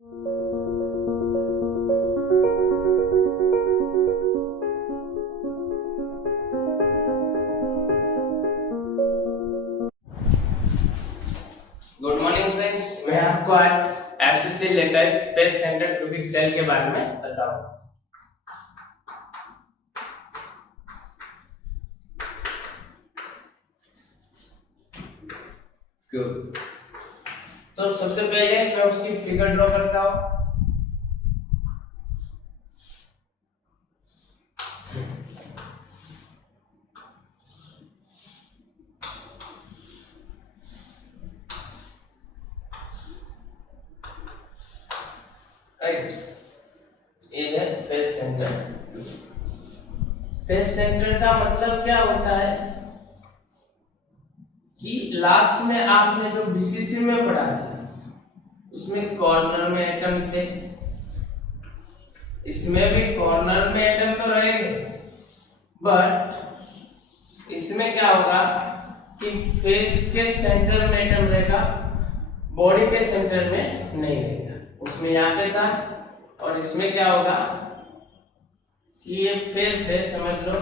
Good morning friends, मैं आपको आज FCC lattice face centre cubic cell के बारे में बताऊंगा। तो सबसे पहले मैं उसकी फिगर ड्रॉ करता हूं। ये है फेस सेंटर। फेस सेंटर का मतलब क्या होता है कि लास्ट में आपने जो बीसीसी में पढ़ा था उसमें कॉर्नर में एटम थे, इसमें भी कॉर्नर में एटम तो रहेंगे, बट इसमें क्या होगा कि फेस के सेंटर में एटम रहेगा, बॉडी के सेंटर में नहीं रहेगा। उसमें यहाँ पे था और इसमें क्या होगा कि ये फेस है समझ लो,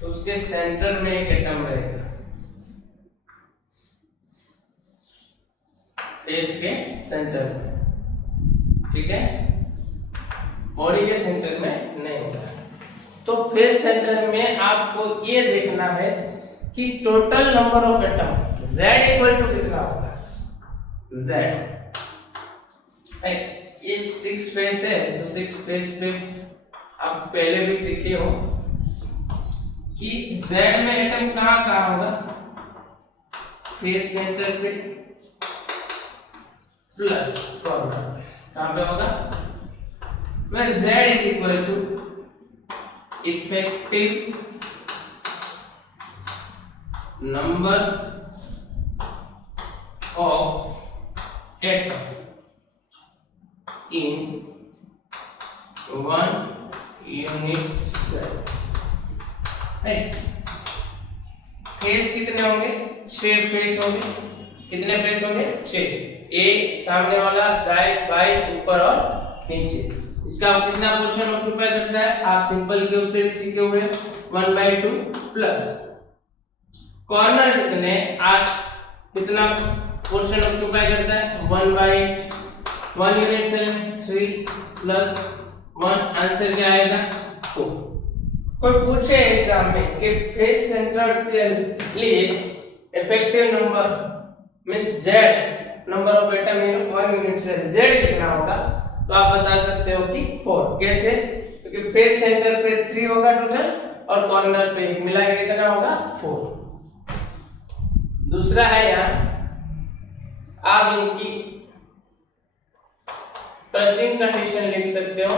तो उसके सेंटर में एक एटम रहेगा, फेस के सेंटर में, ठीक है, बॉडी के सेंटर में नहीं होगा। तो फेस सेंटर में आपको ये देखना है कि total number of atom Z equal to कितना होगा, Z। ये 6 फेस है, तो 6 फेस पे आप पहले भी सीखे हो कि Z में एटम कहाँ होगा, फेस सेंटर पे प्लस कॉर्नर, कहाँ पे होगा, where Z is equal to effective number of atom in one unit cell, right. Face कितने होंगे, 6 फेस होंगे। कितने फेस होंगे, 6। ए सामने वाला, दाएं बाएं, ऊपर और नीचे। इसका कितना पोर्शन ऑक्यूपाई करता है, आप सिंपल क्यूब से भी सीखे हुए 1/2 प्लस कॉर्नर कितने 8, कितना पोर्शन ऑक्यूपाई करता है 1 यूनिट सेल में 3 प्लस 1, आंसर क्या आएगा 4। कोई पूछे एग्जाम में कि फेस सेंटर के लिए effective number means Z number of atom in 1 unit cell Z कितना होगा, तो आप बता सकते हो कि 4। कैसे, क्योंकि फेस सेंटर पे 3 होगा टोटल और कॉर्नर पे 1, मिला के कितना होगा 4। दूसरा है यहाँ आप इनकी टचिंग कंडीशन लिख सकते हो।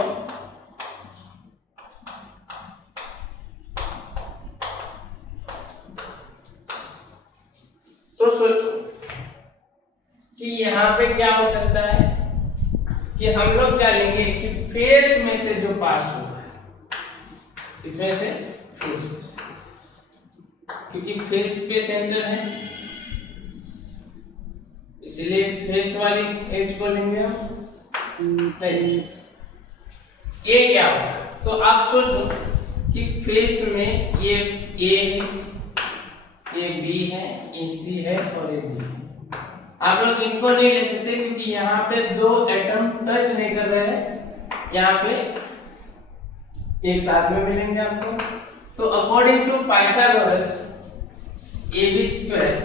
तो सोचो कि यहाँ पे क्या हो सकता है कि हम लोग क्या लेंगे कि फेस में से जो पास होगा, इसमें से फेस में से, क्योंकि फेस पे सेंटर है इसलिए फेस वाली एज को लेंगे हम, राइट। ये क्या होगा, तो आप सोचो कि फेस में ये A है, ये B है, ये C है और ये B है। आप लोग इनको नहीं ले सकते क्योंकि यहाँ पे 2 एटम टच नहीं कर रहे हैं, यहाँ पे एक साथ में मिलेंगे आपको। तो according to Pythagoras AB square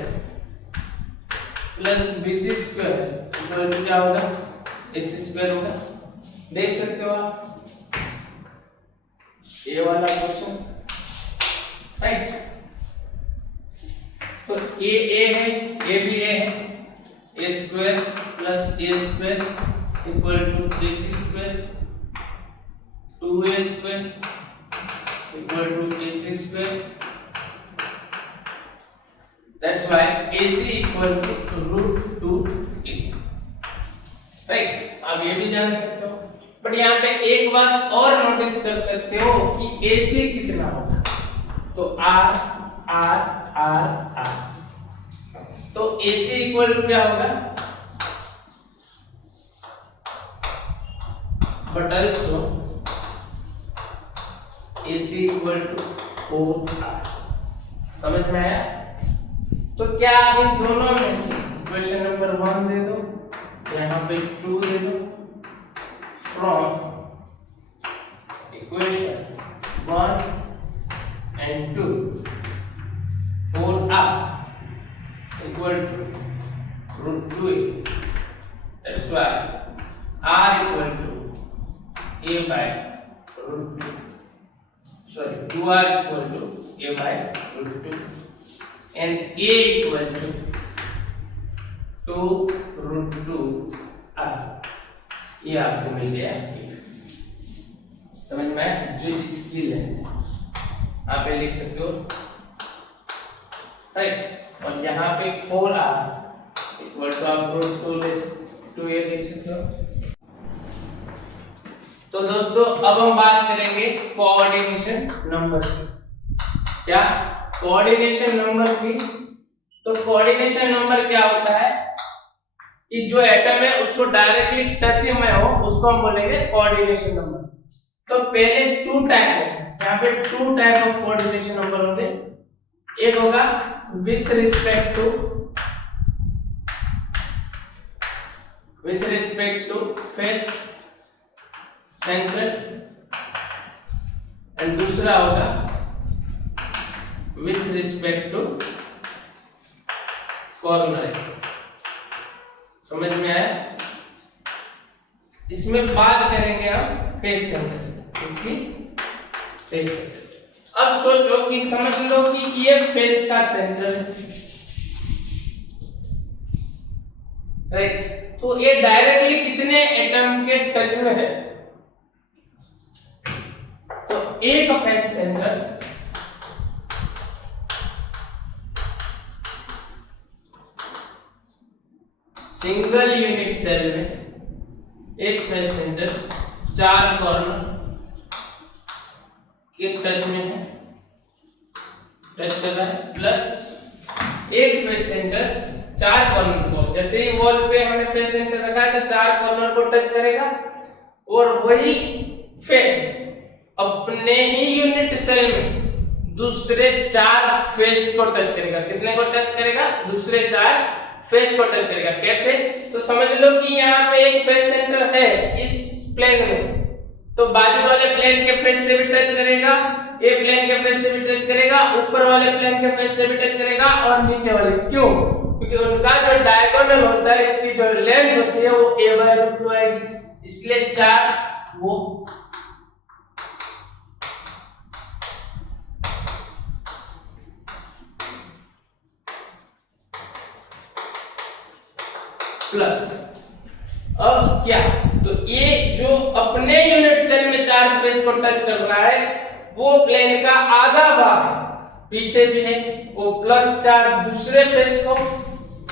plus BC square equal to क्या होगा, AC स्क्वायर होगा। देख सकते हो आप ये वाला क्वेश्चन, राइट। तो A है, A भी A है, A square plus A square equal to AC square, 2A square equal to AC square. That's why AC equal to √2A, right. आप ये भी जान सकते हो, बट यहाँ पे एक बात और नोटिस कर सकते हो कि AC कितना होगा, तो R R R R, तो AC इक्वल टू क्या होगा but also AC equal to 4R। समझ में आया? तो क्या इन दोनों में से इक्वेशन नंबर 1 दे दो, यहाँ पे 2 दे दो, from equation 1 and 2 4R equal to root 2a। That's why R equal to a by root 2। Sorry, 2R equal to a by root 2 and a equal to 2 root 2 R। ये आपको मिल गया। समझ में आया? जो इसकी लेंथ आप ये लिख सकते हो, राइट। और यहाँ पे 4R इक्वल टू आप रूट 2 ये लिख सकते हो। तो दोस्तों अब हम बात करेंगे कोऑर्डिनेशन नंबर की। क्या कोऑर्डिनेशन नंबर की? तो कोऑर्डिनेशन नंबर क्या होता है कि जो एटम है उसको डायरेक्टली टच में हो उसको हम बोलेंगे कोऑर्डिनेशन नंबर। तो पहले 2 टाइप हो, यहाँ पे 2 टाइप ऑफ कोऑर्डिनेशन नंबर होंगे। एक होगा with respect to face centre and दूसरा होगा विथ रिस्पेक्ट टू कॉर्नर। समझ में आया? इसमें बात करेंगे हम फेस सेंटर, इसकी फेस सेंटर। अब सोचो कि समझ लो कि ये फेस का सेंटर है, राइट। तो ये डायरेक्टली कितने एटम के टच में है? तो एक face centre single unit cell में एक फेस सेंटर 4 कॉर्नर के टच में है, टच कर रहा है, प्लस एक फेस सेंटर 4 कॉर्नर को, जैसे ही वॉल पे हमने फेस सेंटर रखा है तो 4 कॉर्नर को टच करेगा और वही फेस अपने ही यूनिट सेल में दूसरे 4 फेस को टच करेगा। कितने को टच करेगा? दूसरे 4 फेस को टच करेगा। कैसे? तो समझ लो कि यहाँ पे एक फेस सेंटर है इस प्लेन में, तो बाजू वाले प्लेन के फेस से भी टच करेगा, ए प्लेन के फेस से भी टच करेगा, ऊपर वाले प्लेन के फेस से भी टच करेगा और नीचे वाले। क्यों? क्योंकि उनका जो डायगोनल होता है, इसकी जो लेंथ होती है वो a by root 2 आएगी, इसलिए 4 वो प्लस। अब क्या? तो ये जो अपने यूनिट सेल में 4 फेस को टच कर रहा है वो प्लेन का आधा भाग पीछे भी है, वो प्लस 4 दूसरे फेस को,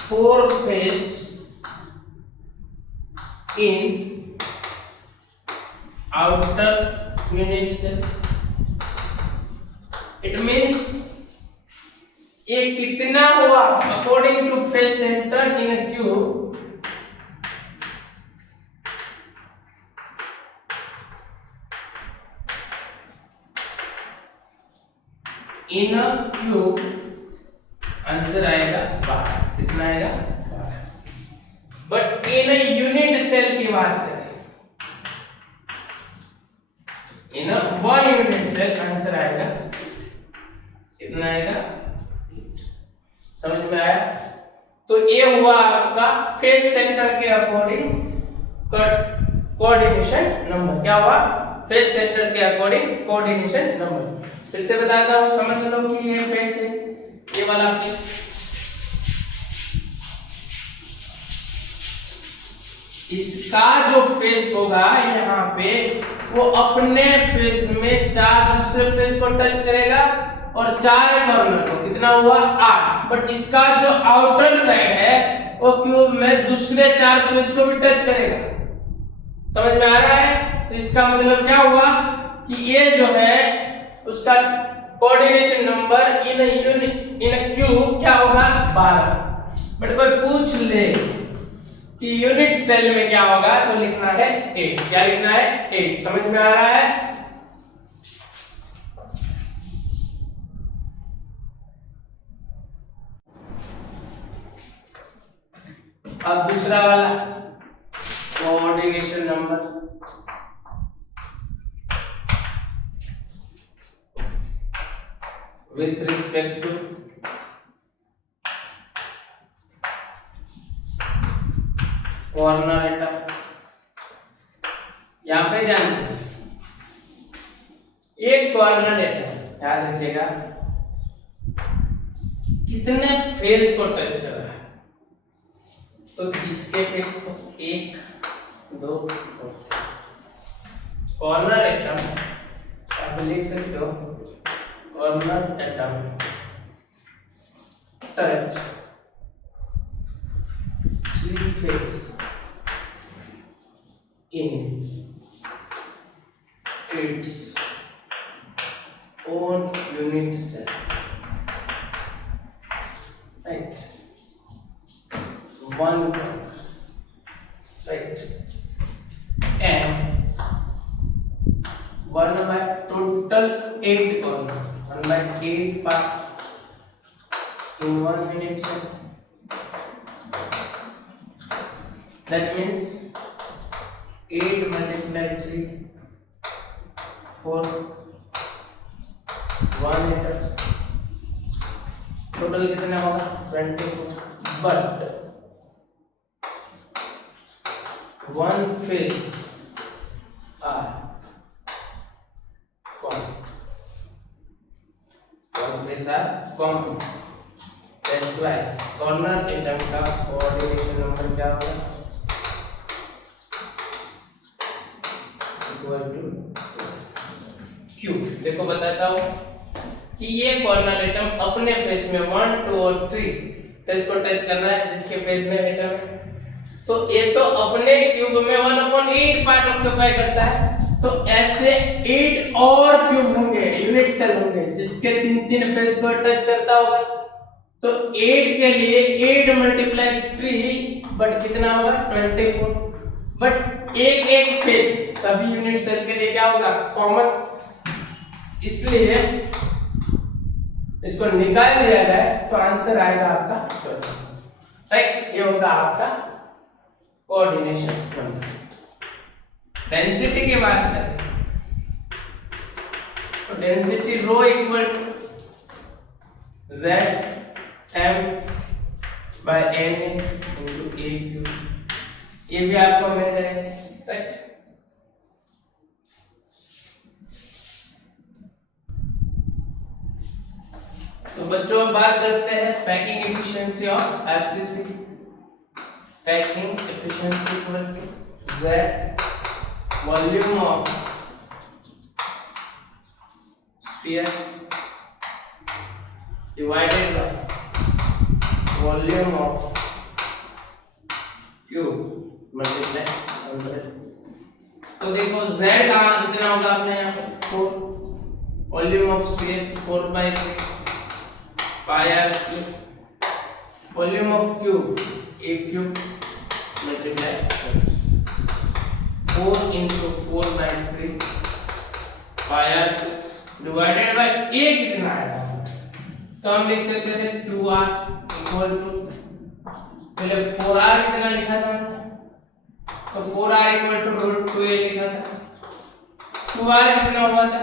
4 face in outer unit cell. It means ये कितना हुआ according to face centre in a cube? In a cube answer आएगा 12। कितना आएगा? 12। But in a unit cell की बात करें, in a 1 unit cell answer आएगा कितना आएगा? समझ में आया? तो ये हुआ आपका फेस सेंटर के अकॉर्डिंग कोऑर्डिनेशन नंबर। क्या हुआ? फेस सेंटर के अकॉर्डिंग कोऑर्डिनेशन नंबर। फिर से बताता हूं, समझ लो कि ये फेस है, ये वाला फेस, इसका जो फेस होगा यहाँ पे वो अपने फेस में 4 दूसरे फेस को टच करेगा और 4 कॉर्नर को। कितना हुआ? 8। बट इसका जो आउटर साइड है वो क्यूब में दूसरे 4 फेस को भी टच करेगा। समझ में आ रहा है? तो इसका मतलब क्या हुआ कि ये जो है उसका कोऑर्डिनेशन नंबर इन क्यूब क्या होगा? 12। बट कोई पूछ ले कि यूनिट सेल में क्या होगा, तो लिखना है 8। क्या लिखना है? 8। समझ में आ रहा है? अब दूसरा वाला coordination number, with respect to corner atom. यहां पे ध्यान दीजिए, एक कॉर्नर एटम याद रखिएगा कितने फेस को टच कर रहा है, तो इसके फेस को 1 2 और 3। कॉर्नर एटम आप लिख सकते हो, corner atom touch 3 face in its own unit cell, right? One corner, right? And one by total 8 corner, 1 by 8 part in 1 unit cell. That means 8 multiply 3 4 1 atom, total कितना होगा 24। But one face are common, one face are common. That's why corner atom का coordination number क्या होगा, Q। देखो बताता हूं कि ये कॉर्नर एटम अपने फेस में 1 2 और 3 फेस को टच कर रहा है, जिसके फेस में एटम है, तो ये तो अपने क्यूब में 1/8 पार्ट ऑक्यूपाई करता है। तो ऐसे 8 और क्यूब होंगे, यूनिट सेल होंगे, जिसके 3 फेस को टच करता होगा। तो 8 के लिए 8 मल्टीप्लाई 3 बट कितना होगा 24। बट एक फेस सभी यूनिट सेल के लिए क्या होगा, कॉमन, इसलिए इसको निकाल दिया जाए तो आंसर आएगा आपका 12, राइट? ये होगा आपका कोऑर्डिनेशन नंबर। डेंसिटी की बात करें तो density rho equal to ZM by NA into AQ, ये भी आपको मिल जाएगा, राइट? तो बच्चों अब बात करते हैं packing efficiency of FCC। Packing efficiency equal to Z volume of sphere divided by volume of cube multiply 100। तो देखो Z का कितना होगा अपने यहाँ पे 4, volume of sphere 4/3 pi R cube, volume of cube a cube multiply 4 into 4/3 pi R cube divided by a कितना आएगा, तो हम लिख सकते थे 2r इक्वल टू, पहले 4r कितना लिखा था, तो 4r इक्वल टू √2a लिखा था। 2r कितना हुआ था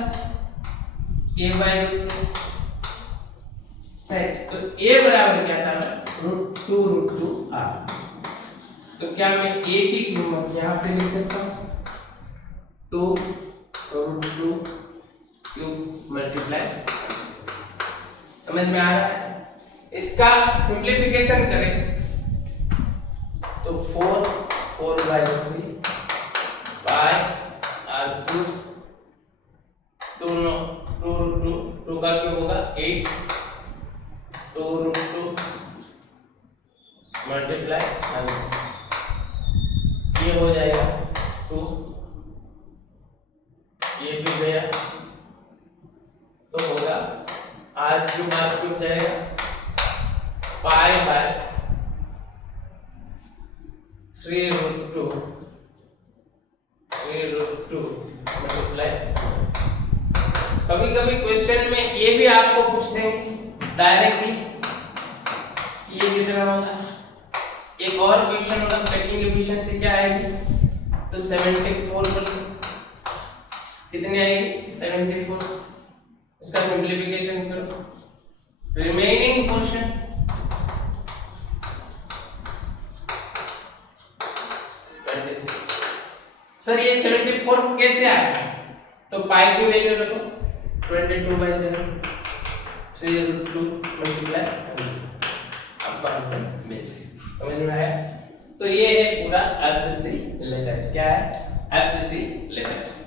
a/√2, राइट? तो a बराबर क्या था √2√2r। तो क्या मैं a की कीमत यहाँ पे लिख सकता हूँ 2√2 क्यूब मल्टीप्लाई, समझ में आ रहा है? इसका सिंप्लीफिकेशन करें तो 4/3 बाय r क्यूब 2√2 का क्यूब होगा 8 2√2 मल्टीप्लाई 100, ये हो जाएगा 2, ये भी गया तो होगा r क्यूब जाएगा पाई बाय 3√2 मल्टीप्लाई। कभी कभी क्वेश्चन में ये भी आपको पूछ देंगे डायरेक्टली, ये कितना होगा। एक और क्वेश्चन होगा पैकिंग एफिशिएंसी क्या आएगी, तो 74%। कितनी आएगी 74। इसका सिंप्लीफिकेशन करो, रिमेनिंग पोर्शन सर ये 74 कैसे आया, तो पाई की वैल्यू रखो 22/7 3√2 मल्टीप्लाई, आपका आंसर मिल जाएगा। समझ में आया। तो ये है पूरा एफसीसी लेटर्स। क्या है एफसीसी लेटर्स।